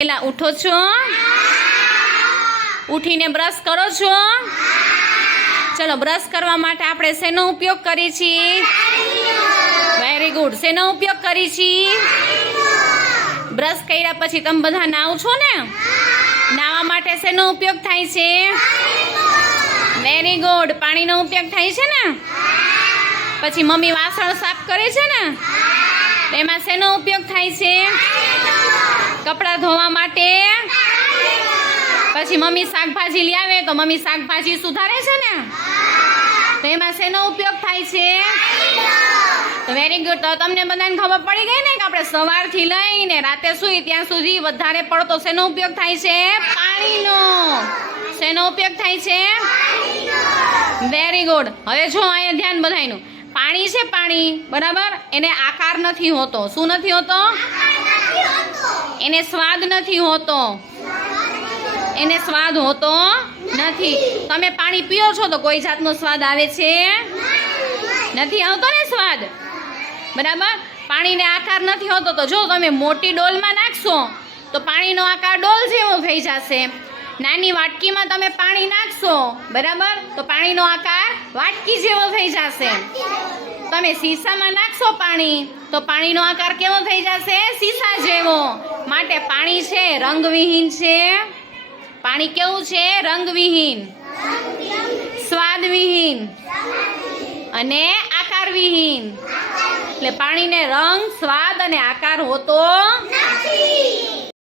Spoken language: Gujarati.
પેલા ઉઠો છો? ઉઠીને બ્રશ કરો છો? ચલો બ્રશ કરવા માટે આપણે શેનો ઉપયોગ કરીએ છીએ? Very good. શેનો ઉપયોગ કરીએ છીએ? બ્રશ કર્યા પછી તમે બધા નાવ છો ને? નાવા માટે શેનો ઉપયોગ થાય છે? Very good. પાણીનો ઉપયોગ થાય છે ને? પછી મમ્મી વાસણ સાફ કરે છે ને? એમાં શેનો ઉપયોગ થાય છે? કપડાં ધોવા માટે. પછી મમ્મી શાકભાજી લઈ આવે તો મમ્મી શાકભાજી સુધારે છે ને? તો એમાં શેનો ઉપયોગ થાય છે? તો વેરી ગુડ. તો તમને બધાને ખબર પડી ગઈ ને કે આપણે સવારથી લઈને રાતે સુઈ ત્યાં સુધી વધારે પડતો શેનો ઉપયોગ થાય છે? પાણીનો. શેનો ઉપયોગ થાય છે? Very good. હવે જો અહીંયા ધ્યાન બધાયનું. પાણી છે, પાણી બરાબર, એને આકાર નથી હોતો. શું નથી હોતો? એને સ્વાદ નથી હોતો. એને સ્વાદ હોતો નથી. તમે પાણી પીઓ છો તો કોઈ જાતનો સ્વાદ આવે છે? નથી આવતો ને સ્વાદ, બરાબર. પાણીને આકાર નથી હોતો. તો જો તમે મોટી ડોલમાં નાખશો તો પાણીનો આકાર ડોલ જેવો થઈ જશે. નાની વાટકીમાં તમે પાણી નાખશો બરાબર, તો પાણીનો આકાર વાટકી જેવો થઈ જશે. તમે શીશામાં નાખશો પાણી તો પાણીનો આકાર કેવો થઈ જશે? શીશા જેવો. માટે પાણી છે રંગવિહીન છે. પાણી કેવું છે? રંગવિહીન, સ્વાદવિહીન અને આકારવિહીન. એટલે પાણીને રંગ, સ્વાદ અને આકાર હોતો નથી.